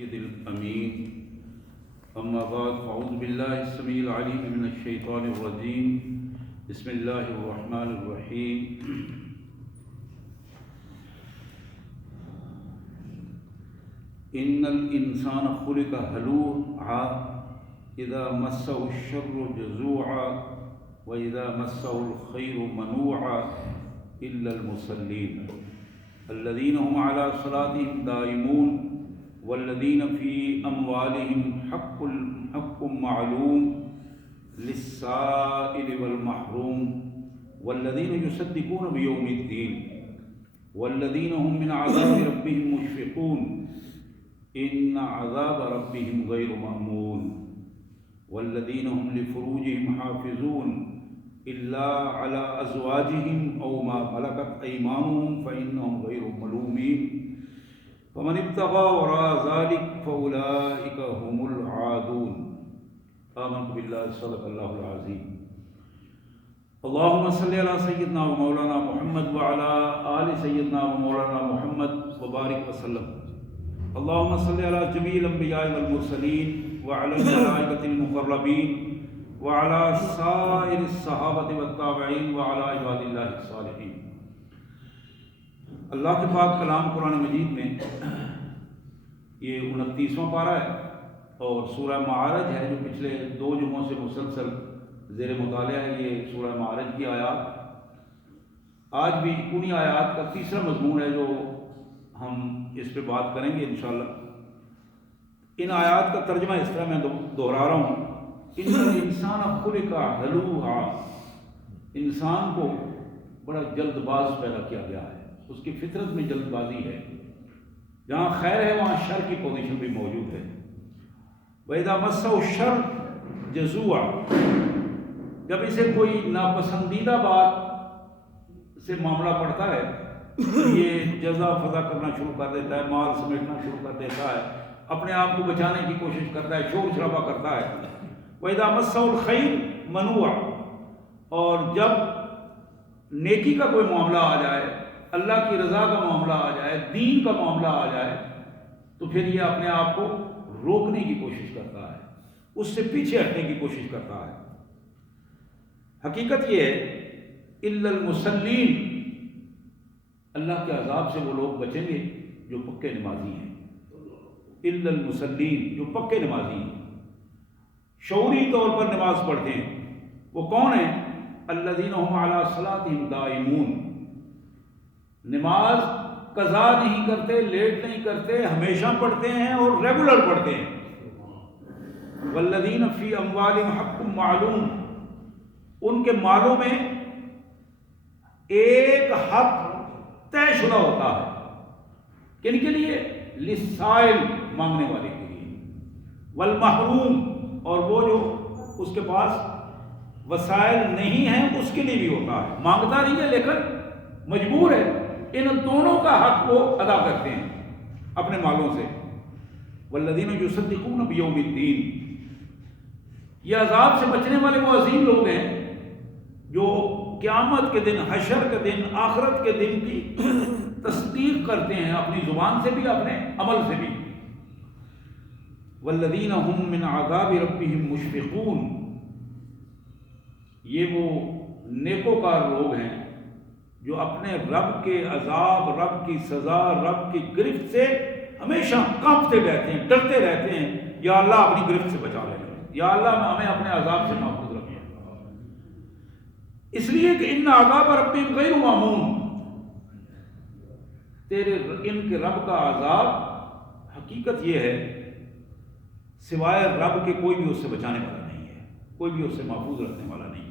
السيد الأمين. أما بعد فأعوذ بالله السميع العليم من الشيطان الرجيم. بسم الله الرحمن الرحيم. إن الإنسان خلق هلوعا إذا مسه الشر جزوعا وإذا مسه الخير منوعا إلا المصلين الذين هم على صلاتهم دائمون والذين في أموالهم حق معلوم للسائل والمحروم والذين يصدقون بيوم الدين والذين هم من عذاب ربهم مشفقون إن عذاب ربهم غير مأمون والذين هم لفروجهم حافظون إلا على أزواجهم أو ما ملكت أيمانهم فإنهم غير ملومين فمن ابتغى وراء ذلك فأولئك هم العادون. آمنت بالله صدق الله العظيم. اللهم صل على سيدنا ومولانا محمد وعلى آل سيدنا ومولانا محمد وبارك وسلم. اللهم صل على جميع الأنبياء والمرسلين وعلى الملائكة المقربين وعلى سائر الصحابة والتابعين وعلى عباد الله الصالحين. اللہ کے پاک کلام قرآن مجید میں یہ 29واں پارہ ہے اور سورہ معارج ہے جو پچھلے 2 جمعوں سے مسلسل زیر مطالعہ ہے. یہ سورہ معارج کی آیات آج بھی انہی آیات کا تیسرا مضمون ہے جو ہم اس پہ بات کریں گے انشاءاللہ. ان آیات کا ترجمہ اس طرح میں دہرا رہا ہوں. ان الانسان خلق ہلوعا، انسان کو بڑا جلد باز پیدا کیا گیا ہے، اس کی فطرت میں جلد بازی ہے. جہاں خیر ہے وہاں شر کی پوزیشن بھی موجود ہے. وَإِذَا مَسَّهُ الشَّرُّ جَزُوعًا، جب اسے کوئی ناپسندیدہ بات سے معاملہ پڑتا ہے یہ جزا فضا کرنا شروع کر دیتا ہے، مال سمیٹنا شروع کر دیتا ہے، اپنے آپ کو بچانے کی کوشش کرتا ہے، شور شرابہ کرتا ہے. وَإِذَا مَسَّهُ الْخَيْرُ مَنُوعًا، اور جب نیکی کا کوئی معاملہ آ جائے، اللہ کی رضا کا معاملہ آ جائے، دین کا معاملہ آ جائے تو پھر یہ اپنے آپ کو روکنے کی کوشش کرتا ہے، اس سے پیچھے ہٹنے کی کوشش کرتا ہے. حقیقت یہ ہے الا المصلین، اللہ کے عذاب سے وہ لوگ بچیں گے جو پکے نمازی ہیں. الا المصلین، جو پکے نمازی ہیں، شعوری طور پر نماز پڑھتے ہیں. وہ کون ہیں؟ الذین هم علی صلاتهم دائمون، نماز قضا نہیں کرتے، لیٹ نہیں کرتے، ہمیشہ پڑھتے ہیں اور ریگولر پڑھتے ہیں. والذین فی اموالہم حق معلوم، ان کے مالوں میں ایک حق طے شدہ ہوتا ہے. کن کے لیے؟ للسائل، مانگنے والے کے لیے. والمحروم، اور وہ جو اس کے پاس وسائل نہیں ہیں اس کے لیے بھی ہوتا ہے. مانگتا نہیں ہے لیکن مجبور ہے. ان دونوں کا حق وہ ادا کرتے ہیں اپنے مالوں سے. والذین یصدقون بیوم الدین، یہ عذاب سے بچنے والے وہ عظیم لوگ ہیں جو قیامت کے دن، حشر کے دن، آخرت کے دن کی تصدیق کرتے ہیں، اپنی زبان سے بھی اپنے عمل سے بھی. والذین هم من عذاب ربهم مشفقون، یہ وہ نیکوکار لوگ ہیں جو اپنے رب کے عذاب، رب کی سزا، رب کی گرفت سے ہمیشہ کانپتے رہتے ہیں، ڈرتے رہتے ہیں. یا اللہ اپنی گرفت سے بچا لے، یا اللہ ہمیں اپنے عذاب سے محفوظ رکھے. اس لیے کہ ان عذاب ربهم غیر مامون، تیرے ان کے رب کا عذاب حقیقت یہ ہے سوائے رب کے کوئی بھی اس سے بچانے والا نہیں ہے، کوئی بھی اس سے محفوظ رکھنے والا نہیں ہے.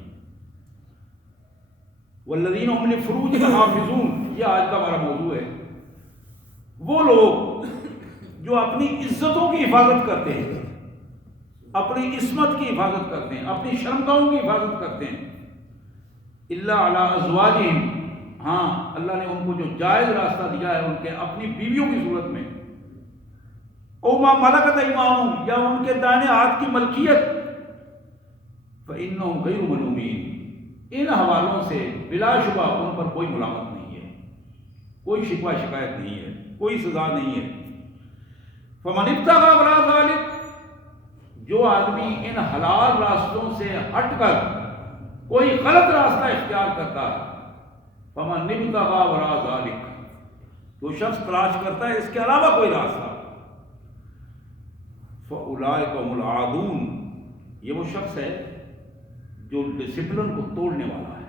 والذین هم لفروجہم حافظون، یہ آج کا ہمارا موضوع ہے. وہ لوگ جو اپنی عزتوں کی حفاظت کرتے ہیں، اپنی عصمت کی حفاظت کرتے ہیں، اپنی شرمگاہوں کی حفاظت کرتے ہیں. الا علی ازواجہم، ہاں اللہ نے ان کو جو جائز راستہ دیا ہے ان کے اپنی بیویوں کی صورت میں. او ما ملکت ایمانہم، یا ان کے دائیں ہاتھ کی ملکیت. فإنہم غیر ملومین، ان حوالوں سے بلا شبہ ان پر کوئی ملامت نہیں ہے، کوئی شکوہ شکایت نہیں ہے، کوئی سزا نہیں ہے. فمن ابتغى وراء ذلك، جو آدمی ان حلال راستوں سے ہٹ کر کوئی غلط راستہ اختیار کرتا ہے، فمن ابتغى وراء ذلك، جو شخص تلاش کرتا ہے اس کے علاوہ کوئی راستہ، فاولئک هم العادون، یہ وہ شخص ہے جو ڈسپلن کو توڑنے والا ہے،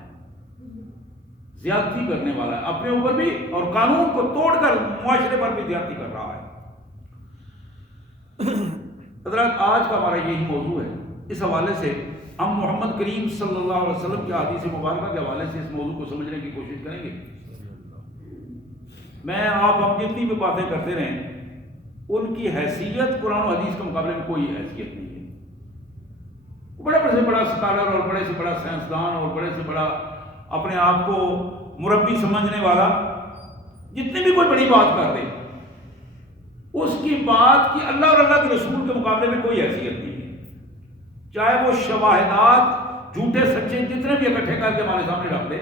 زیادتی کرنے والا ہے، اپنے اوپر بھی اور قانون کو توڑ کر معاشرے پر بھی زیادتی کر رہا ہے۔ حضرات آج کا ہمارا یہی موضوع ہے۔ اس حوالے سے ہم محمد کریم صلی اللہ علیہ وسلم کی حدیث مبارکہ کے حوالے سے اس موضوع کو سمجھنے کی کوشش کریں گے۔ میں ہم جتنی بھی باتیں کرتے رہیں، ان کی حیثیت قرآن و حدیث کے مقابلے میں کوئی حیثیت نہیں ہے۔ بڑے سے بڑا اسکالر اور بڑے سے بڑا سائنسدان اور بڑے سے بڑا اپنے آپ کو مربی سمجھنے والا جتنی بھی کوئی بڑی بات کر دے، اس کی بات کی اللہ اور اللہ کے رسول کے مقابلے میں کوئی حیثیت نہیں ہے، چاہے وہ شواہدات جھوٹے سچے جتنے بھی اکٹھے کر کے ہمارے سامنے رکھ دے۔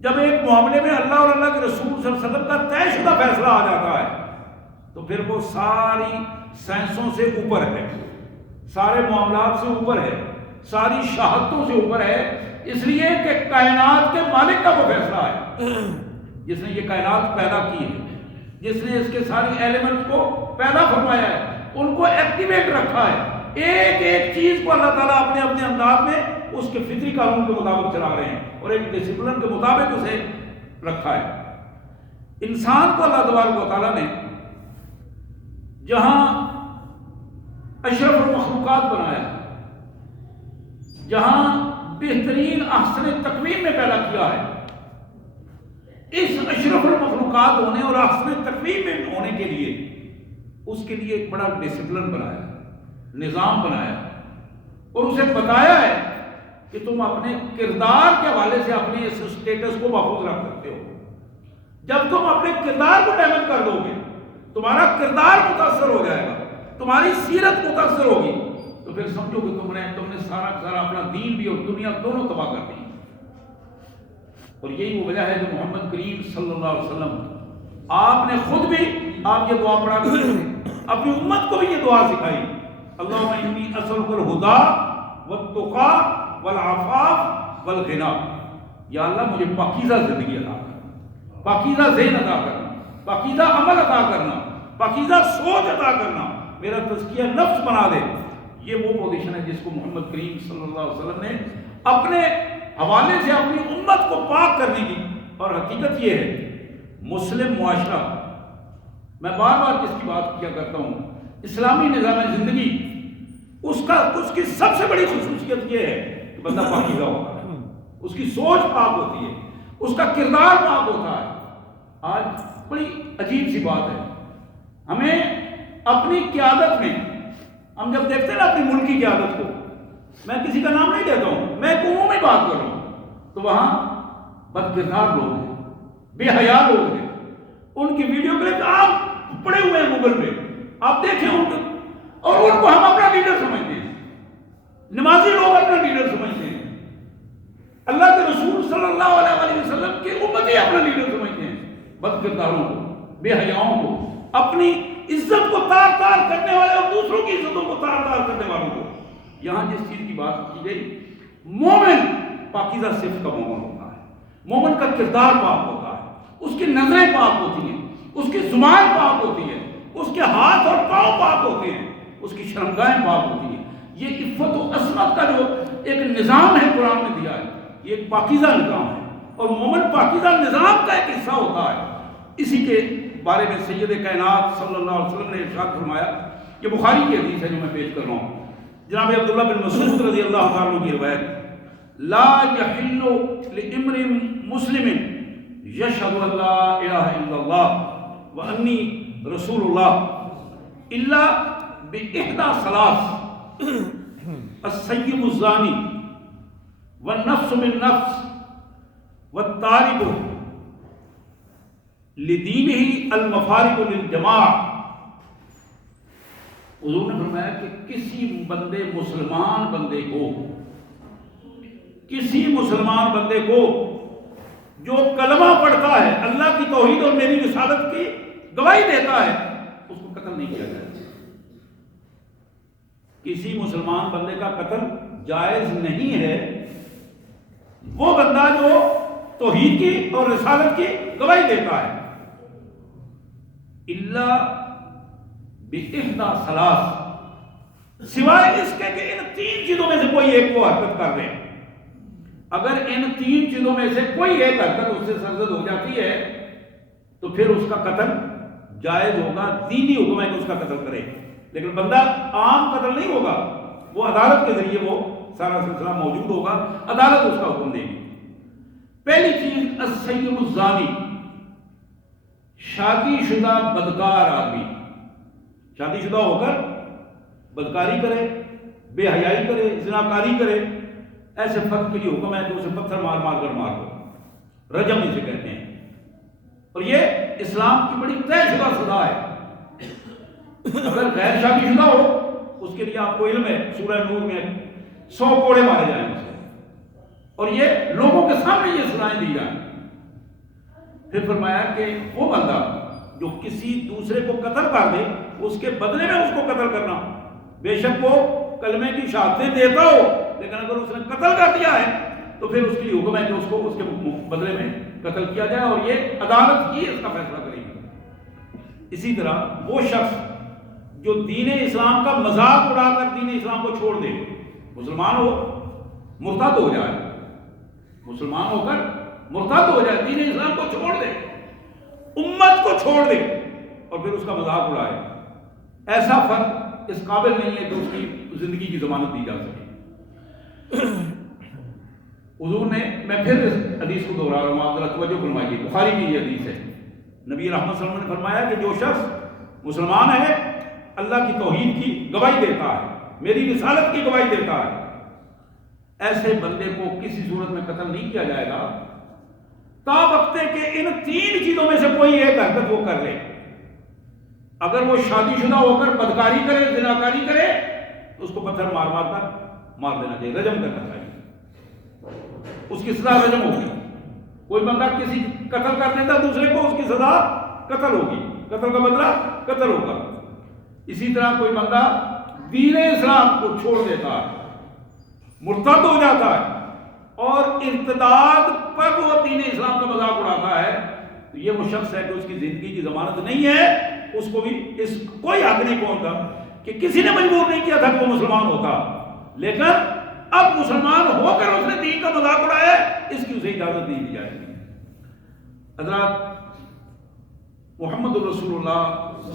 جب ایک معاملے میں اللہ اور اللہ کے رسول صلی اللہ علیہ وسلم کا طے شدہ فیصلہ آ جاتا ہے تو پھر وہ ساری سائنسوں سے اوپر ہے، سارے معاملات سے اوپر ہے، ساری شہادتوں سے اوپر ہے، اس لیے کہ کائنات کے مالک کا وہ فیصلہ ہے جس نے یہ کائنات پیدا کی ہے، جس نے اس کے ساری ایلیمنٹ کو پیدا فرمایا ہے، ان کو ایکٹیویٹ رکھا ہے، ایک ایک چیز کو اللہ تعالیٰ اپنے اپنے انداز میں اس کے فطری قانون کے مطابق چلا رہے ہیں اور ایک ڈسپلن کے مطابق اسے رکھا ہے۔ انسان کو اللہ تبارک و تعالیٰ نے جہاں اشرف المخلوقات بنایا، جہاں بہترین احسن تقویم میں پیدا کیا ہے، اس اشرف المخلوقات ہونے اور احسن تقویم میں ہونے کے لیے اس کے لیے ایک بڑا ڈسپلن بنایا، نظام بنایا اور اسے بتایا ہے کہ تم اپنے کردار کے حوالے سے اپنے اس اسٹیٹس کو محفوظ رکھ سکتے ہو۔ جب تم اپنے کردار کو ڈیمیج کر دو گے، تمہارا کردار متاثر ہو جائے گا، تمہاری سیرت متاثر ہوگی، تو پھر سمجھو کہ تم نے سارا سارا اپنا دین بھی اور دنیا دونوں تباہ کر دی۔ اور یہی وہ وجہ ہے کہ محمد کریم صلی اللہ علیہ وسلم آپ نے خود بھی آپ یہ دعا پڑھا کرتے تھے، اپنی امت کو بھی یہ دعا سکھائی، اللہم انی اسألک الہدی والتقی والعفاف والغنی، یا اللہ مجھے پاکیزہ زندگی عطا کرنا، پاکیزہ ذہن عطا کرنا، پاکیزہ عمل عطا کرنا، پاکیزہ سوچ عطا کرنا، میرا تزکیہ نفس بنا دے۔ یہ وہ پوزیشن ہے جس کو محمد کریم صلی اللہ علیہ وسلم نے اپنے حوالے سے اپنی امت کو پاک کرنے کی۔ اور حقیقت یہ ہے مسلم معاشرہ، میں بار بار جس کی بات کیا کرتا ہوں، اسلامی نظام زندگی، اس کی سب سے بڑی خصوصیت یہ ہے کہ بندہ پاکیزہ ہوتا ہے، اس کی سوچ پاک ہوتی ہے، اس کا کردار پاک ہوتا ہے۔ آج بڑی عجیب سی بات ہے، ہمیں اپنی قیادت میں، ہم جب دیکھتے ہیں نا اپنی ملک کی قیادت کو، میں کسی کا نام نہیں دیتا ہوں، میں ایک عمومی بات کر رہا ہوں، تو وہاں بد کردار لوگ ہیں، بے حیا لوگ ہیں، ان کی ویڈیو کلپ آپ پڑے ہوئے ہیں گوگل پہ، آپ دیکھیں ان کو، اور ان کو ہم اپنا لیڈر سمجھتے ہیں، نمازی لوگ اپنا لیڈر سمجھتے ہیں، اللہ کے رسول صلی اللہ علیہ وسلم کی امتی اپنا لیڈر سمجھتے ہیں۔ بد کرداروں کو، بے حیاؤں کو، اپنی عزت کو تار تار کرنے والے اور دوسروں کی عزتوں کو تار تار کرنے والوں کو، یہاں جس چیز کی بات کی گئی، مومن پاکیزہ صفت کا مومن ہوتا ہے، مومن کا کردار پاک ہوتا ہے، اس کی نظریں پاک ہوتی ہیں، اس کی زبان پاک ہوتی ہے، اس کے ہاتھ اور پاؤں پاک ہوتے ہیں، اس کی شرمگاہیں پاک ہوتی ہیں۔ یہ عفت و عصمت کا جو ایک نظام ہے قرآن نے دیا ہے، یہ ایک پاکیزہ نظام ہے، اور مومن پاکیزہ نظام کا ایک حصہ ہوتا ہے۔ اسی کے بارے میں سید کائنات صلی اللہ علیہ وسلم نے ارشاد فرمایا، یہ بخاری کی حدیث ہے جو میں پیش کر رہا ہوں، جناب عبداللہ بن مسعود رضی اللہ تعالیٰ عنہ کی روایت، لا یحل لامرئ مسلم یشہد ان لا الہ الا اللہ وانی رسول اللہ الا باحدی ثلاث، السیب الزانی والنفس بالنفس والتارک لدینہ المفارق للجماع۔ حضور نے فرمایا کہ کسی مسلمان بندے کو جو کلمہ پڑھتا ہے، اللہ کی توحید اور میری رسالت کی گواہی دیتا ہے، اس کو قتل نہیں کیا جائے. کسی مسلمان بندے کا قتل جائز نہیں ہے وہ بندہ جو توحید کی اور رسالت کی گواہی دیتا ہے. الا باحدى ثلاث، سوائے اس کے کہ ان تین چیزوں میں سے کوئی ایک کو حرکت کر دے. اگر ان تین چیزوں میں سے کوئی ایک حرکت اس سے سرزد ہو جاتی ہے تو پھر اس کا قتل جائز ہوگا. دینی حکم ہے کہ اس کا قتل کرے، لیکن بندہ عام قتل نہیں ہوگا. وہ عدالت کے ذریعے وہ سارا سلسلہ موجود ہوگا، عدالت اس کا حکم دے گی. پہلی چیز السیب الزانی، شادی شدہ بدکار آدمی. شادی شدہ ہو کر بدکاری کرے، بے حیائی کرے، زناکاری کرے، ایسے فرد کے لیے حکم ہے کہ اسے پتھر مار مار کر مار دو. رجم اسے کہتے ہیں، اور یہ اسلام کی بڑی طے شدہ سزا ہے. اگر غیر شادی شدہ ہو اس کے لیے آپ کو علم ہے سورہ نور میں 100 کوڑے مارے جائیں اسے، اور یہ لوگوں کے سامنے یہ سزائیں دی جائیں. پھر فرمایا کہ وہ بندہ جو کسی دوسرے کو قتل کر دے اس کے بدلے میں اس کو قتل کرنا، بے شک وہ کلمے کی شہادتیں دیتا ہو لیکن اگر اس نے قتل کر دیا ہے تو پھر اس کے لیے حکم ہے کہ اس کو اس کے بدلے میں قتل کیا جائے، اور یہ عدالت ہی اس کا فیصلہ کرے گی. اسی طرح وہ شخص جو دین اسلام کا مذاق اڑا کر دین اسلام کو چھوڑ دے، مسلمان ہو مرتد ہو جائے، مسلمان ہو کر مرتد ہو جائے، دین اسلام کو چھوڑ دے، امت کو چھوڑ دے اور پھر اس کا مذاق اڑائے، ایسا فرد اس قابل نہیں ہے کہ اس کی زندگی کی ضمانت دی جا سکے. حضور نے، میں پھر اس حدیث کو دوہرا رہا ہوں، آپ ذرا توجہ فرمائیے، بخاری کی یہ حدیث ہے. نبی رحمت صلی اللہ علیہ وسلم نے فرمایا کہ جو شخص مسلمان ہے، اللہ کی توحید کی گواہی دیتا ہے، میری رسالت کی گواہی دیتا ہے، ایسے بندے کو کسی صورت میں قتل نہیں کیا جائے گا تا وقت کہ ان تین چیزوں میں سے کوئی ایک حرکت وہ کر لے. اگر وہ شادی شدہ ہو کر بدکاری کرے، زناکاری کرے، اس کو پتھر مار مار کر مار دینا چاہیے، رجم کرنا چاہیے، اس کی سزا رجم ہوگی. کوئی بندہ کسی قتل کر دیتا دوسرے کو، اس کی سزا قتل ہوگی، قتل کا بدلہ قتل ہوگا. اسی طرح کوئی بندہ دین اسلام کو چھوڑ دیتا ہے، مرتد ہو جاتا ہے اور ارتداد پر وہ دین اسلام کا مذاق اڑاتا ہے، تو یہ وہ شخص ہے کہ اس کی زندگی کی ضمانت نہیں ہے. اس کو بھی اس کوئی حق نہیں پہنچتا کہ کسی نے مجبور نہیں کیا تھا کہ وہ مسلمان ہوتا، لیکن اب مسلمان ہو کر اس نے دین کا مذاق اڑایا ہے، اس کی اسے اجازت نہیں دی جائے گی. حضرات، محمد الرسول اللہ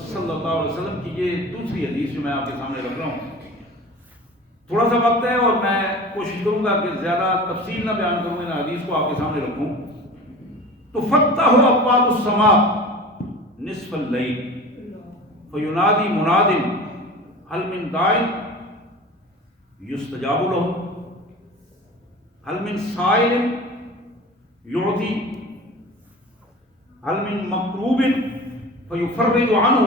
صلی اللہ علیہ وسلم کی یہ دوسری حدیث جو میں آپ کے سامنے رکھ رہا ہوں، تھوڑا سا وقت ہے اور میں کوشش کروں گا کہ زیادہ تفصیل نہ بیان کروں، ان حدیث کو آپ کے سامنے رکھوں. تو فتح ابواب السماء نصف اللیل فینادی مناد هل من داع یستجاب له هل من سائل یعطی هل من مکروب فیفرج عنه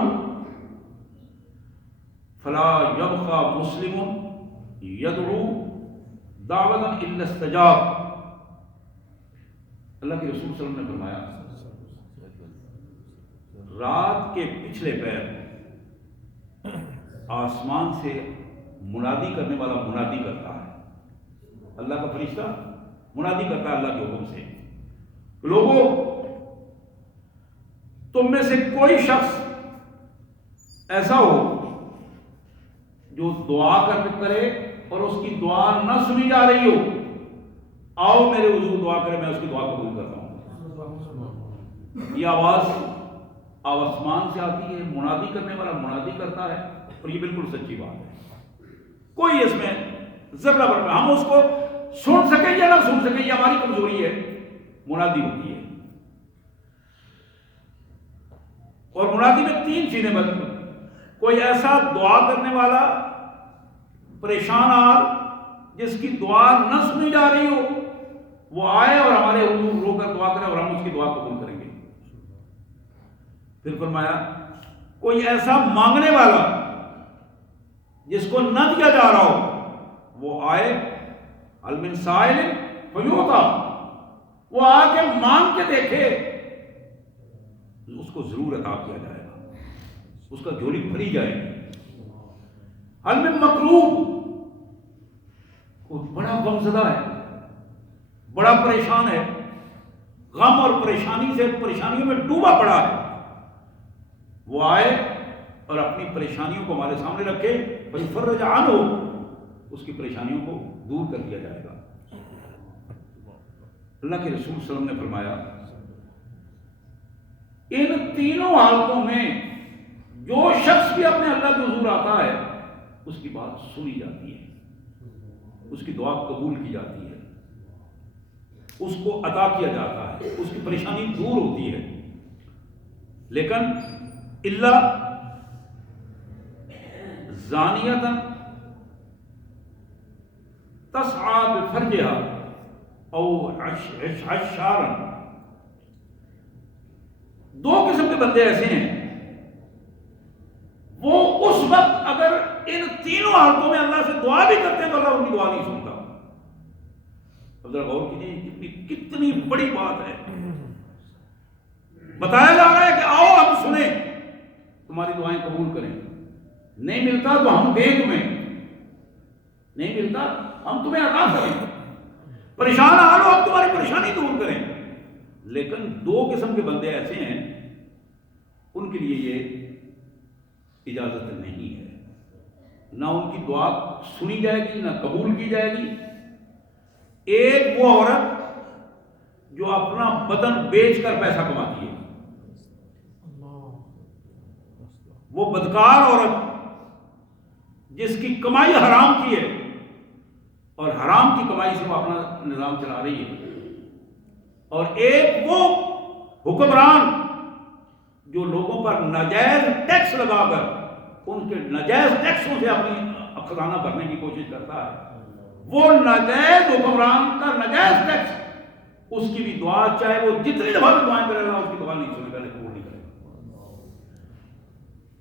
فلا یبقى مسلم یدعو دعوتا الا استجاب. اللہ کے رسول صلی اللہ علیہ وسلم نے فرمایا رات کے پچھلے پہر آسمان سے منادی کرنے والا منادی کرتا ہے، اللہ کا فرشتہ منادی کرتا ہے اللہ کے حکم سے، لوگوں تم میں سے کوئی شخص ایسا ہو جو دعا کرے اور اس کی دعا نہ سنی جا رہی ہو، آؤ میرے حضور دعا کرے، میں اس کی دعا قبول کرتا ہوں. یہ آواز آسمان سے آتی ہے، منادی کرنے والا منادی کرتا ہے، اور یہ بالکل سچی بات ہے، کوئی اس میں ذرہ برابر ہم اس کو سن سکیں یا نہ سن سکیں یہ ہماری کمزوری ہے، منادی ہوتی ہے. اور منادی میں تین چیزیں بنتی ہیں، کوئی ایسا دعا کرنے والا پریشان حال جس کی دعا نہ سنی جا رہی ہو، وہ آئے اور ہمارے حضور رو کر دعا کرے اور ہم اس کی دعا قبول کریں گے. پھر فرمایا کوئی ایسا مانگنے والا جس کو نہ دیا جا رہا ہو، وہ آئے، هل من سائل فیعطی، وہ آ کے مانگ کے دیکھے، اس کو ضرور عطا کیا جائے گا. اس کا جھولی بھری جائے گی. حل میں مکروب، وہ بڑا غمزدہ ہے، بڑا پریشان ہے، غم اور پریشانی سے پریشانیوں میں ڈوبا پڑا ہے، وہ آئے اور اپنی پریشانیوں کو ہمارے سامنے رکھے، فَيُفَرَّجَ عَنْهُ، اس کی پریشانیوں کو دور کر دیا جائے گا. اللہ کے رسول صلی اللہ علیہ وسلم نے فرمایا ان تینوں حالتوں میں جو شخص بھی اپنے اللہ کے حضور آتا ہے اس کی بات سنی جاتی ہے، اس کی دعا قبول کی جاتی ہے، اس کو عطا کیا جاتا ہے، اس کی پریشانی دور ہوتی ہے. لیکن اللہ زانیۃ تسعى بفرجها او عشارا، دو قسم کے بندے ایسے ہیں وہ اس وقت اگر ان تینوں حالتوں میں اللہ سے دعا بھی کرتے ہیں تو اللہ ان کی دعا نہیں سنتا. اب ذرا غور کیجیے کتنی بڑی بات ہے. بتایا جا رہا ہے کہ آؤ ہم سنیں، تمہاری دعائیں قبول کریں، نہیں ملتا تو ہم دیں تمہیں، نہیں ملتا ہم تمہیں عطا کریں، پریشان آ لو ہم تمہاری پریشانی دور کریں. لیکن دو قسم کے بندے ایسے ہیں ان کے لیے یہ اجازت نہیں ہے، نہ ان کی دعا سنی جائے گی نہ قبول کی جائے گی. ایک وہ عورت جو اپنا بدن بیچ کر پیسہ کماتی ہے، وہ بدکار عورت جس کی کمائی حرام کی ہے اور حرام کی کمائی سے وہ اپنا نظام چلا رہی ہے. اور ایک وہ حکمران جو لوگوں پر ناجائز ٹیکس لگا کر ان کے ناجائز ٹیکسوں سے اپنی خزانہ بھرنے کی کوشش کرتا ہے. وہ ناجائز حکمران کا ناجائز ٹیکس، اس کی بھی دعا چاہے وہ جتنی دفعہ بھی دعائیں کرے گا اس کی دعا نہیں سنے گا، لیکن وہ نہیں کرے گا.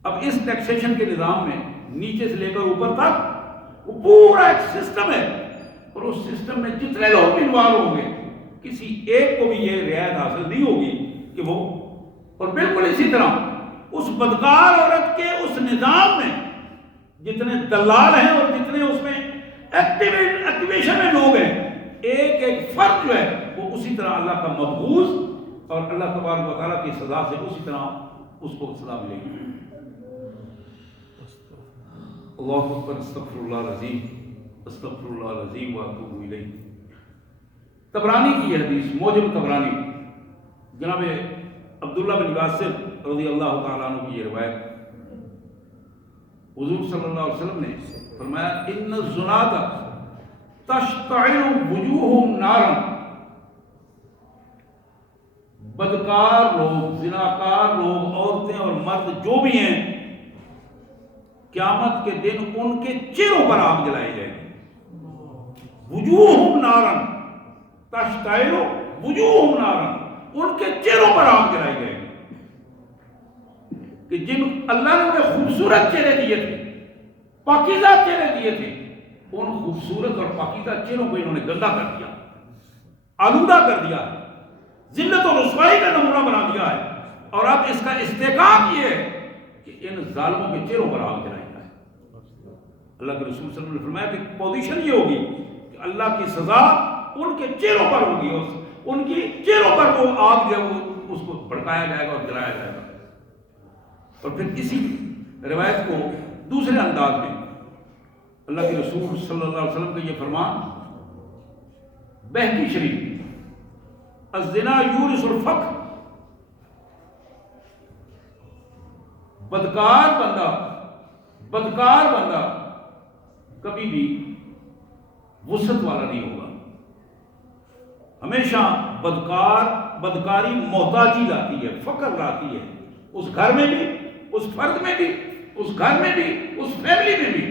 اب اس ٹیکسیشن کے نظام میں نیچے سے لے کر اوپر تک وہ پورا ایک سسٹم ہے، اور اس سسٹم میں جتنے لوگ انوالو ہوں گے کسی ایک کو بھی یہ رعایت حاصل نہیں ہوگی کہ وہ، اور بالکل اسی طرح اس بدکار عورت کے اس نظام میں جتنے دلال ہیں اور جتنے اس میں ایکٹیویشن میں لوگ ہیں، ایک ایک فرد جو ہے وہ اسی طرح اللہ کا مبغوض اور اللہ تبارک و تعالیٰ کی سزا سے اسی طرح اس کو سزا ملے گی. اللہ اکبر، استغفر اللہ العظیم، استغفر اللہ العظیم واتوب الیہ. طبرانی کی یہ حدیث، موجم طبرانی، جناب عبداللہ بن واسر رضی اللہ تعالیٰ عنہ کی یہ روایت، حضور صلی اللہ علیہ وسلم نے فرمایا ان الزناة تشتعل وجوہہم نارا، بدکار لوگ، زناکار لوگ، عورتیں اور مرد جو بھی ہیں، قیامت کے دن ان کے چہروں پر آگ جلائی جائے گی. وجوہہم نارا تشتعل وجوہہم نارا، ان کے چہروں پر آگ جلائی جائے گی. کہ جن اللہ نے انہیں خوبصورت چہرے دیے تھے، پاکیزہ چہرے دیے تھے، ان خوبصورت اور پاکیزہ چہروں کو انہوں نے گندا کر دیا، آلودہ کر دیا، ذلت و رسوائی کا نمونہ بنا دیا ہے. اور اب اس کا استحقاق یہ ہے کہ ان ظالموں کے چہروں پر آگ جلائی جائے. اللہ کے رسول صلی اللہ علیہ وسلم نے فرمایا کہ پوزیشن یہ ہوگی کہ اللہ کی سزا ان کے چہروں پر ہوگی، اور ان کی چہروں پر وہ آگ جو ہے اس کو بھڑکایا جائے گا اور جلایا جائے گا. اور پھر اسی روایت کو دوسرے انداز میں اللہ کے رسول صلی اللہ علیہ وسلم کا یہ فرمان بہقی شریف، الزنا یورث الفقر، بدکار بندہ کبھی بھی وسعت والا نہیں ہوگا. ہمیشہ بدکاری محتاجی لاتی ہے، فقر لاتی ہے، اس گھر میں بھی، اس فرد میں بھی، اس گھر میں بھی، اس فیملی میں بھی.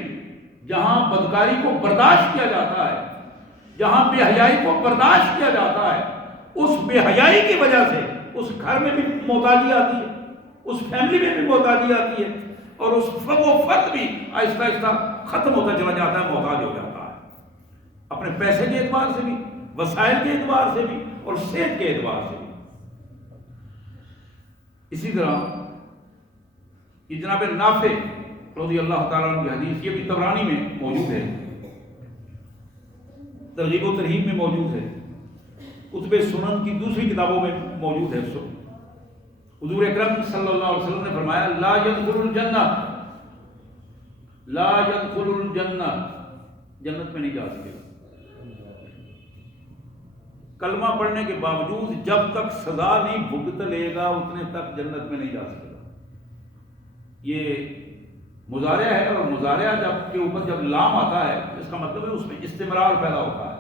جہاں بدکاری کو برداشت کیا جاتا ہے، جہاں بے حیائی کو برداشت کیا جاتا ہے، اس بے حیائی کی وجہ سے اس گھر میں بھی محتاجی آتی ہے، اس فیملی میں بھی محتاجی آتی ہے، اور وہ فرد بھی آہستہ آہستہ ختم ہوتا چلا جاتا ہے، محتاج ہو جاتا ہے، اپنے پیسے کے اعتبار سے بھی، وسائل کے اعتبار سے بھی، اور صحت کے اعتبار سے بھی. اسی طرح یہ جناب نافع رضی اللہ تعالیٰ عنہ کی حدیث، یہ بھی طبرانی میں موجود ہے، ترغیب و ترہیب میں موجود ہے، کتب سنن کی دوسری کتابوں میں موجود ہے۔ حضور اکرم صلی اللہ علیہ وسلم نے فرمایا لا يدخل الجنہ، لا يدخل الجنہ، جنت میں نہیں جا سکے گا کلمہ پڑھنے کے باوجود، جب تک سزا نہیں بھگت لے گا اتنے تک جنت میں نہیں جا سکے گا۔ یہ مضارع ہے، اور مضارع جب کے اوپر جب لام آتا ہے اس کا مطلب ہے اس میں استمرار پیدا ہوتا ہے،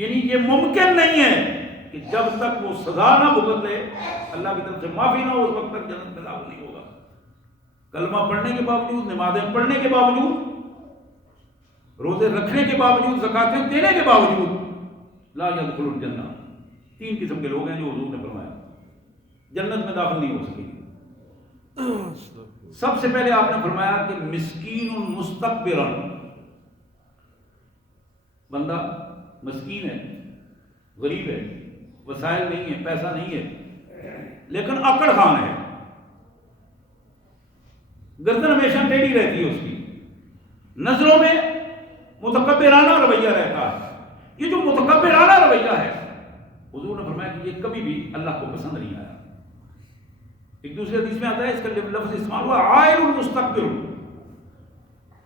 یعنی یہ ممکن نہیں ہے کہ جب تک وہ سزا نہ بھگت لے، اللہ کی طرف سے معافی نہ ہو، اس وقت تک جنت میں داخل نہیں ہوگا۔ کلمہ پڑھنے کے باوجود، نمازیں پڑھنے کے باوجود، روزے رکھنے کے باوجود، زکاتیں دینے کے باوجود، لا يدخل الجنہ، تین قسم کے لوگ ہیں جو حضور نے فرمایا جنت میں داخل نہیں ہو سکیں گے۔ سب سے پہلے آپ نے فرمایا کہ مسکین مستکبر، بندہ مسکین ہے، غریب ہے، وسائل نہیں ہے، پیسہ نہیں ہے، لیکن اکڑ خان ہے، گردن ہمیشہ ٹیڑھی رہتی ہے اس کی، نظروں میں متکبرانہ رویہ رہتا ہے۔ یہ جو متکبرانہ رویہ ہے، حضور نے فرمایا کہ یہ کبھی بھی اللہ کو پسند نہیں آیا۔ ایک دوسرے حدیث میں آتا ہے، اس کا لفظ استعمال ہوا عائل المستکبر،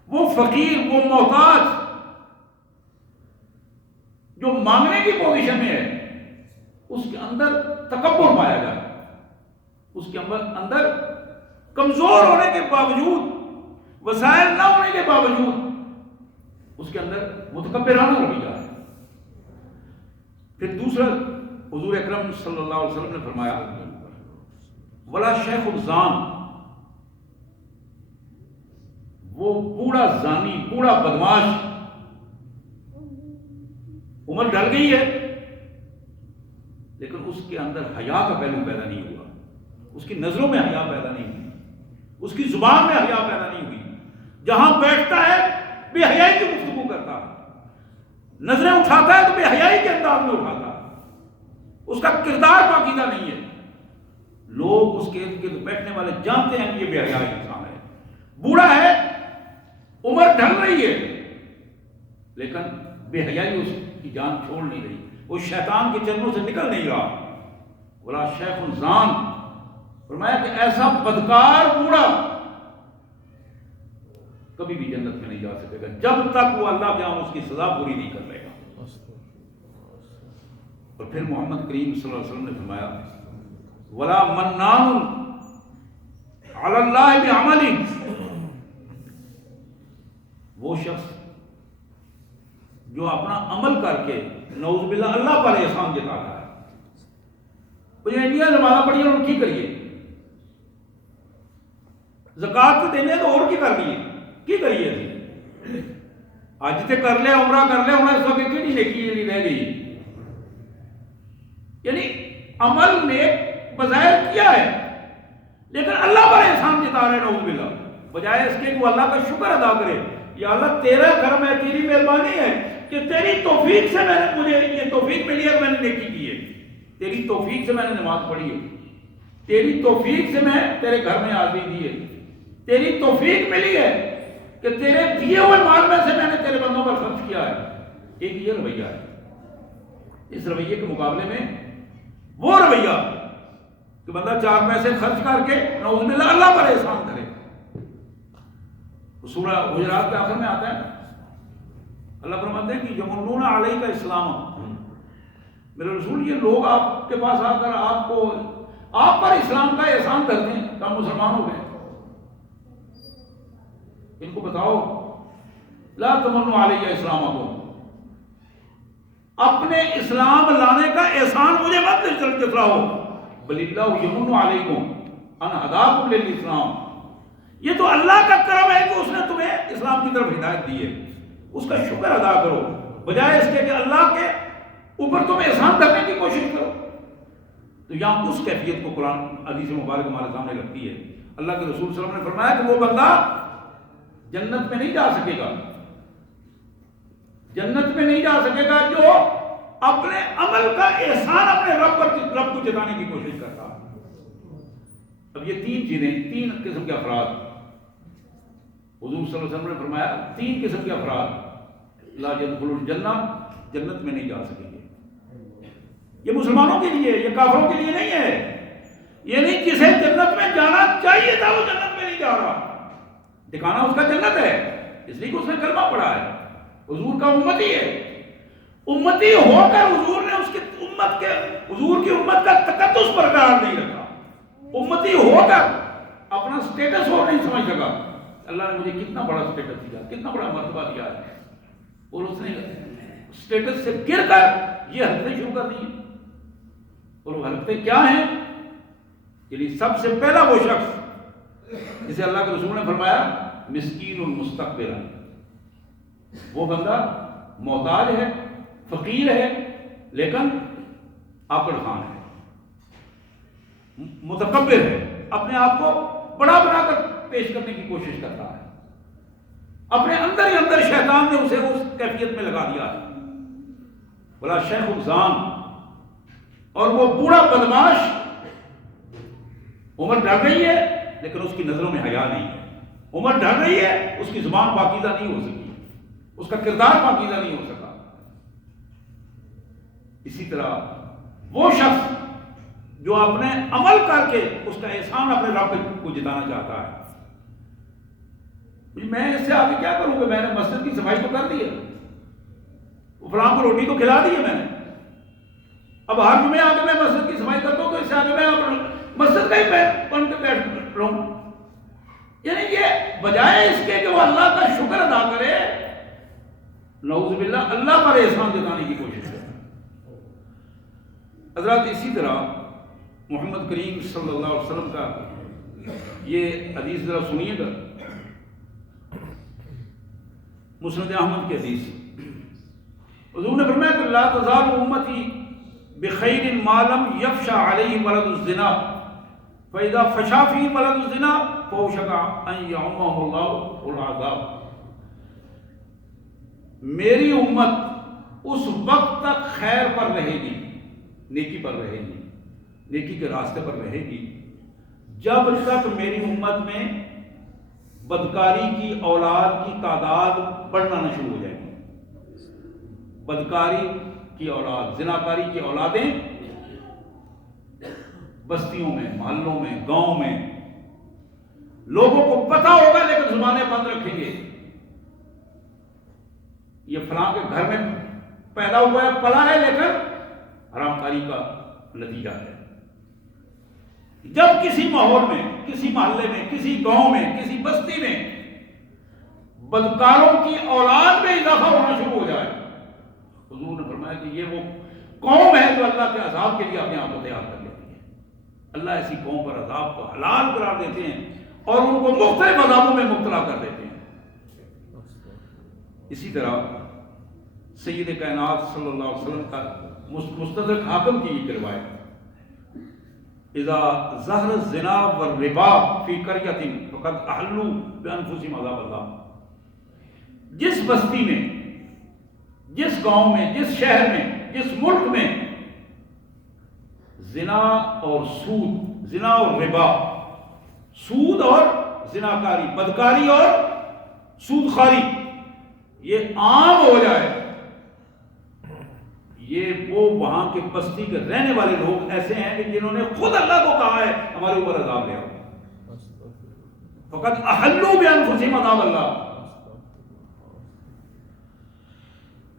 وہ فقیر، وہ محتاج جو مانگنے کی پوزیشن میں ہے، اس کے اندر تکبر پایا جائے، اس کے اندر کمزور ہونے کے باوجود، وسائل نہ ہونے کے باوجود اس کے اندر متکبرانہ رویہ ہے۔ پھر دوسرا، حضور اکرم صلی اللہ علیہ وسلم نے فرمایا ولا شیخ الزان، وہ بوڑھا زانی، بوڑھا بدماش، عمر ڈل گئی ہے لیکن اس کے اندر حیا کا پہلو پیدا نہیں ہوا، اس کی نظروں میں حیا پیدا نہیں ہوئی، اس کی زبان میں حیا پیدا نہیں ہوئی، جہاں بیٹھتا ہے بے حیائی کی گفتگو کرتا ہے، نظریں اٹھاتا ہے تو بے حیائی کے انداز میں اٹھاتا ہے، اس کا کردار پاکیزہ نہیں ہے، لوگ اس کے ارد گرد بیٹھنے والے جانتے ہیں کہ یہ بے حیا انسان ہے، بوڑھا ہے، عمر ڈھل رہی ہے، لیکن بے حیائی اس کی جان چھوڑ نہیں رہی، وہ شیطان کے چرنوں سے نکل نہیں رہا۔ ولا شیخ الزان، فرمایا کہ ایسا بدکار بوڑھا کبھی بھی جنت میں نہیں جا سکے گا جب تک وہ اللہ کے ہاں اس کی سزا پوری نہیں کر لے گا۔ اور پھر محمد کریم صلی اللہ علیہ وسلم نے فرمایا ولا منان علی اللہ بعمل، وہ شخص جو اپنا عمل کر کے نعوذ باللہ اللہ پر احسان جتاتا ہے، مجھے انڈیا نمازہ پڑھی اور کی کریے، زکات تو دینے تو اور کی کر لیے، کی کریے اج تے کر لیا، عمرہ کر لیا، انہیں اس وقت کیڑی نیکی جڑی رہ گئی، یعنی عمل نے بظاہر کیا ہے لیکن اللہ پر احسان جتا رہے نعوذ باللہ، بجائے اس کے کہ وہ اللہ کا شکر ادا کرے، یا اللہ تیرا کرم ہے، تیری مہربانی ہے کہ تیری توفیق سے مجھے یہ توفیق ملی ہے کہ میں نے نیکی کی ہے، تیری توفیق سے میں نے نماز پڑھی ہے، تیری توفیق سے میں تیرے گھر میں حاضری دی ہے، تیری توفیق ملی ہے کہ تیرے دیے ہوئے مال میں سے میں نے تیرے بندوں پر خرچ کیا ہے۔ ایک یہ رویہ ہے، اس رویے کے مقابلے میں وہ رویہ کہ بندہ چار پیسے خرچ کر کے نعوذ باللہ اللہ پر احسان کرے۔ سورہ حجرات کے آخر میں آتا ہے، اللہ فرماتے ہیں کہ یمنون علیک اسلام، میرے رسول یہ لوگ آپ کے پاس آ کر آپ پر اسلام کا احسان کرتے ہیں کہ ہم مسلمان ہو گئے، ان کو بتاؤ لا تمنوا علی اسلامکم، اپنے اسلام لانے کا احسان مجھے مت جتلاؤ، بل اللہ یمن علیکم ان ہداکم للاسلام، یہ تو اللہ کا کرم ہے کہ اس نے تمہیں اسلام کی طرف ہدایت دی ہے، اس کا شکر ادا کرو، بجائے اس کے کہ اللہ کے اوپر تم احسان کرنے کی کوشش کرو۔ تو یہاں اس کیفیت کو قرآن حدیث مبارک ہمارے سامنے رکھتی ہے۔ اللہ کے رسول صلی اللہ علیہ وسلم نے فرمایا کہ وہ بندہ جنت میں نہیں جا سکے گا، جنت میں نہیں جا سکے گا جو اپنے عمل کا احسان اپنے رب کو جتانے کی کوشش کرتا۔ اب یہ تین چیزیں، تین قسم کے افراد حضور صلی اللہ علیہ وسلم نے فرمایا، تین قسم کے افراد لا يدخلون الجنہ، جنت میں نہیں جا سکیں گے. یہ مسلمانوں کے لیے، یہ کافروں کے لیے نہیں ہے. یہ نہیں جسے جنت میں جانا چاہیے تھا وہ جنت میں نہیں جا رہا، ٹھکانا اس کا جنت ہے، اس لیے کہ اس نے کلمہ پڑھا ہے، حضور کا امتی ہے. امتی ہو کر حضور نے اس کی امت کے، حضور کی امت کا تقدس برقرار نہیں رکھا. امتی ہو کر اپنا سٹیٹس ہو نہیں سمجھ سکا. اللہ نے مجھے کتنا بڑا سٹیٹس دیا، کتنا بڑا مرتبہ دیا ہے، اور اس نے سٹیٹس سے گر کر یہ حرکتیں شروع کر دی. اور وہ حرکتیں کیا ہیں؟ یعنی سب سے پہلا وہ شخص جسے اللہ کے رسول نے فرمایا مسکین المستقبر، وہ بندہ محتاج ہے، فقیر ہے، لیکن آکڑ خان ہے، متکبر ہے، اپنے آپ کو بڑا بنا کر پیش کرنے کی کوشش کرتا ہے. اپنے اندر ہی اندر شیطان نے اسے اس کیفیت میں لگا دیا ہے. بلا شیخ الزان، اور وہ بوڑھا بدماش، عمر ڈھل رہی ہے لیکن اس کی نظروں میں حیا نہیں ہے. عمر ڈھل رہی ہے، اس کی زبان پاکیزہ نہیں ہو سکی، اس کا کردار پاکیزہ نہیں ہو سکا. اسی طرح وہ شخص جو اپنے عمل کر کے اس کا احسان اپنے رب کو جتانا چاہتا ہے. میں اس سے آگے کیا کروں گا؟ میں نے مسجد کی صفائی تو کر دی ہے، فلاں کو روٹی تو کھلا دی ہے میں نے، اب ہر جمعے آگے میں مسجد کی صفائی کرتا ہوں تو اس سے آگے میں مسجد کا ہی بن کے بیٹھ رہوں. یعنی یہ بجائے اس کے کہ وہ اللہ کا شکر ادا کرے، نعوذ باللہ اللہ پر احسان جتانے کی کوشش کرے. حضرات اسی طرح محمد کریم صلی اللہ علیہ وسلم کا یہ حدیث ذرا سنیے گا، مسند احمد کی حدیث. حضور نے فرمایا کہ لا تزال امتی بخیر ما لم یفشا علیہ ولد الزنا فاذا فشا فیہ ولد الزنا فوشک ان یعمہ اللہ العذاب. میری امت اس وقت تک خیر پر رہے گی، نیکی پر رہے گی، نیکی کے راستے پر رہے گی، جب تک میری امت میں بدکاری کی اولاد کی تعداد بڑھنا نہ شروع ہو جائے گی. بدکاری کی اولاد، زناکاری کی اولادیں بستیوں میں، محلوں میں، گاؤں میں لوگوں کو پتہ ہوگا لیکن زبانیں بند رکھیں گے. یہ فلاں کے گھر میں پیدا ہوا ہے، پلا ہے، لیکن حرام کاری کا نتیجہ ہے. جب کسی ماحول میں، کسی محلے میں، کسی گاؤں میں، کسی بستی میں بدکاروں کی اولاد میں اضافہ ہونا شروع ہو جائے، حضور نے فرمایا کہ یہ وہ قوم ہے جو اللہ کے عذاب کے لیے اپنے آپ کو تیار کر لیتی ہے. اللہ ایسی قوم پر عذاب کو حلال قرار دیتے ہیں اور ان کو مختلف عذابوں میں مبتلا کر دیتے ہیں. اسی طرح سید کائنات صلی اللہ علیہ وسلم کا مستدرک حاکم کی ایک روایت، اذا ظہر الزنا والربا فی قریۃ فقد احلوا بانفسہم عذاب اللہ. جس بستی میں، جس گاؤں میں، جس شہر میں، جس ملک میں زنا اور سود، زنا اور ربا، سود اور زناکاری، بدکاری اور سود خواری یہ عام ہو جائے، یہ وہ وہاں کے بستی کے رہنے والے لوگ ایسے ہیں کہ جنہوں نے خود اللہ کو کہا ہے ہمارے اوپر عذاب لے آؤ. فقط احلوا بانفسہم عذاب اللہ.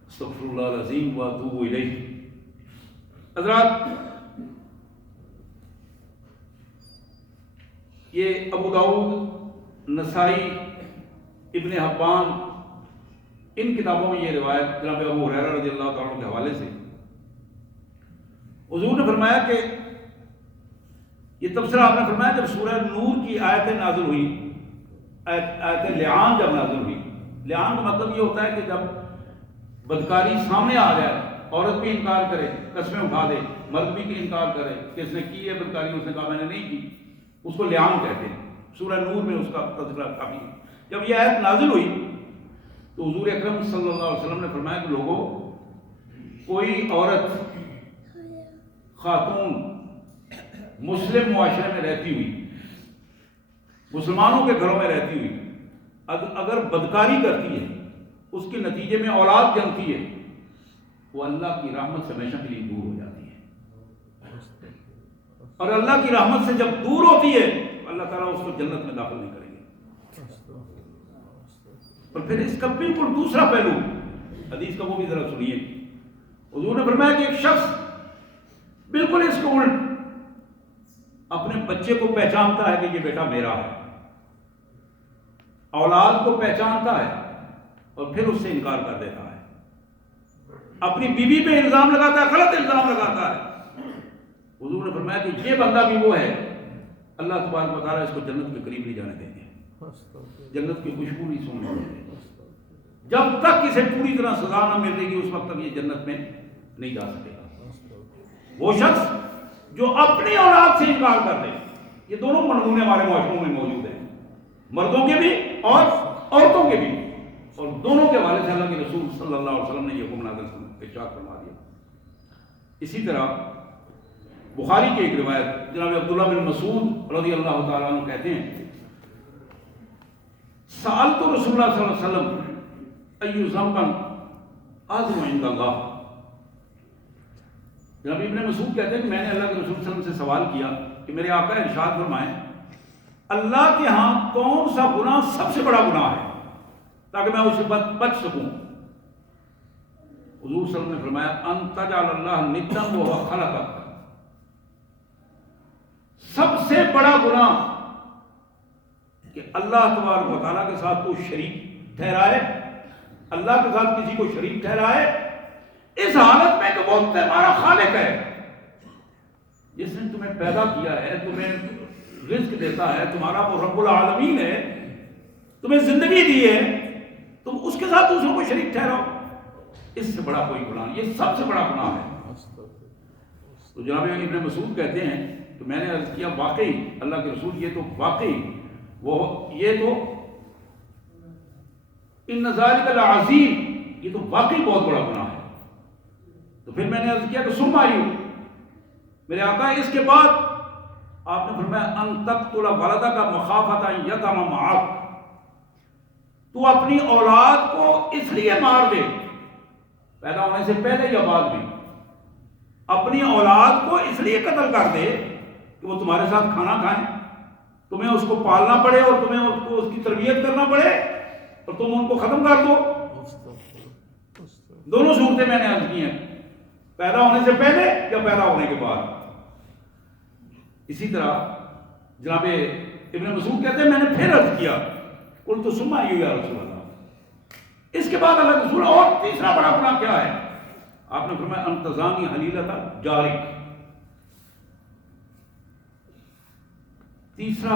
استغفر اللہ العظیم واتوب الیہ. حضرات یہ ابو داؤد، نسائی، ابن حبان، ان کتابوں میں یہ روایت جناب ابو ہریرہ رضی اللہ تعالیٰ عنہ کے حوالے سے حضور نے فرمایا کہ یہ تبصرہ آپ نے فرمایا جب سورہ نور کی آیتیں نازل ہوئی، آیت لعان جب نازل ہوئی. لعان کا مطلب یہ ہوتا ہے کہ جب بدکاری سامنے آ جائے، عورت بھی انکار کرے، قسمیں اٹھا دے، مرد بھی انکار کرے کہ اس نے کی ہے بدکاری، اس نے کہا میں نے نہیں کی، اس کو لعان کہتے ہیں. سورہ نور میں اس کا تذکرہ کافی ہے. جب یہ آیت نازل ہوئی تو حضور اکرم صلی اللہ علیہ وسلم نے فرمایا کہ لوگوں، کوئی عورت، خاتون مسلم معاشرے میں رہتی ہوئی مسلمانوں کے گھروں میں رہتی ہوئی اگر بدکاری کرتی ہے، اس کے نتیجے میں اولاد جنمتی ہے، وہ اللہ کی رحمت سے ہمیشہ کے لیے دور ہو جاتی ہے، اور اللہ کی رحمت سے جب دور ہوتی ہے اللہ تعالیٰ اس کو جنت میں داخل نہیں کریں گے۔ اور پھر اس کا بالکل دوسرا پہلو حدیث کا وہ بھی ذرا سنیے۔ حضور نے فرمایا کہ ایک شخص بالکل اس کو الٹ اپنے بچے کو پہچانتا ہے کہ یہ بیٹا میرا ہے، اولاد کو پہچانتا ہے اور پھر اس سے انکار کر دیتا ہے، اپنی بیوی پہ الزام لگاتا ہے، غلط الزام لگاتا ہے۔ حضور نے فرمایا کہ یہ بندہ بھی وہ ہے، اللہ تبارک و تعالیٰ اس کو جنت کے قریب نہیں جانے دیں گے، جنت کی خوشبو نہیں سونگنے دیں گے، جب تک اسے پوری طرح سزا نہ مل گی اس وقت تک یہ جنت میں نہیں جا سکے گا۔ وہ شخص جو اپنی اولاد سے انکار کر دے، یہ دونوں نمونے ہمارے معاشروں میں موجود ہیں، مردوں کے بھی اور عورتوں کے بھی، اور دونوں کے حوالے سے اللہ کے رسول صلی اللہ علیہ وسلم نے یہ حکم نازل ارشاد فرما دیا۔ اسی طرح بخاری کی ایک روایت، جناب عبداللہ بن مسعود رضی اللہ تعالیٰ عنہ کہتے ہیں، سألت رسول اللہ صلی اللہ علیہ وسلم ای ذنب اعظم عند اللہ۔ جناب ابن مسعود کہتے ہیں کہ میں نے اللہ کے رسول صلی اللہ علیہ وسلم سے سوال کیا کہ میرے آقا ارشاد فرمائیں اللہ کے ہاں کون سا گناہ سب سے بڑا گناہ ہے تاکہ میں اسے بچ سکوں۔ حضور صلی اللہ علیہ وسلم نے فرمایا ان تجعل اللہ ندا وهو خلقک، سب سے بڑا گناہ کہ اللہ تبارک و تعالیٰ کے ساتھ تو شریک ٹھہرائے، اللہ کے ساتھ کسی کو شریک ٹھہرائے اس حالت میں کہ وہ تمہارا خالق ہے، جس نے تمہیں پیدا کیا ہے، تمہیں رزق دیتا ہے، تمہارا وہ رب العالمین ہے، تمہیں زندگی دی ہے، تم اس کے ساتھ دوسروں کو شریک ٹھہراؤ، اس سے بڑا کوئی گناہ، یہ سب سے بڑا گناہ ہے۔ تو جناب ابن مسعود کہتے ہیں کہ میں نے عرض کیا واقعی اللہ کے رسول یہ تو واقعی یہ تو ان ذالک العظیم، یہ تو واقعی بہت بڑا گناہ ہے۔ تو پھر میں نے عرض کیا کہ ثم آئیو، میرے آقا اس کے بعد آپ نے فرمایا ان تقتل ولدک مخافۃ ان یطعم معک، تو اپنی اولاد کو اس لیے مار دے، پیدا ہونے سے پہلے یا بعد میں، اپنی اولاد کو اس لیے قتل کر دے کہ وہ تمہارے ساتھ کھانا کھائیں، تمہیں اس کو پالنا پڑے اور تمہیں اس کی تربیت کرنا پڑے اور تم ان کو ختم کر دو۔ دونوں صورتیں میں نے عرض کی ہیں، پیدا ہونے سے پہلے یا پیدا ہونے کے بعد۔ اسی طرح جناب ابن مسعود کہتے ہیں میں نے پھر عرض کیا قلت ثم ای یا رسول اللہ، اس کے بعد اللہ کے رسول اور تیسرا بڑا گناہ کیا ہے؟ آپ نے فرمایا ان تزانی حلیلۃ جارک، تیسرا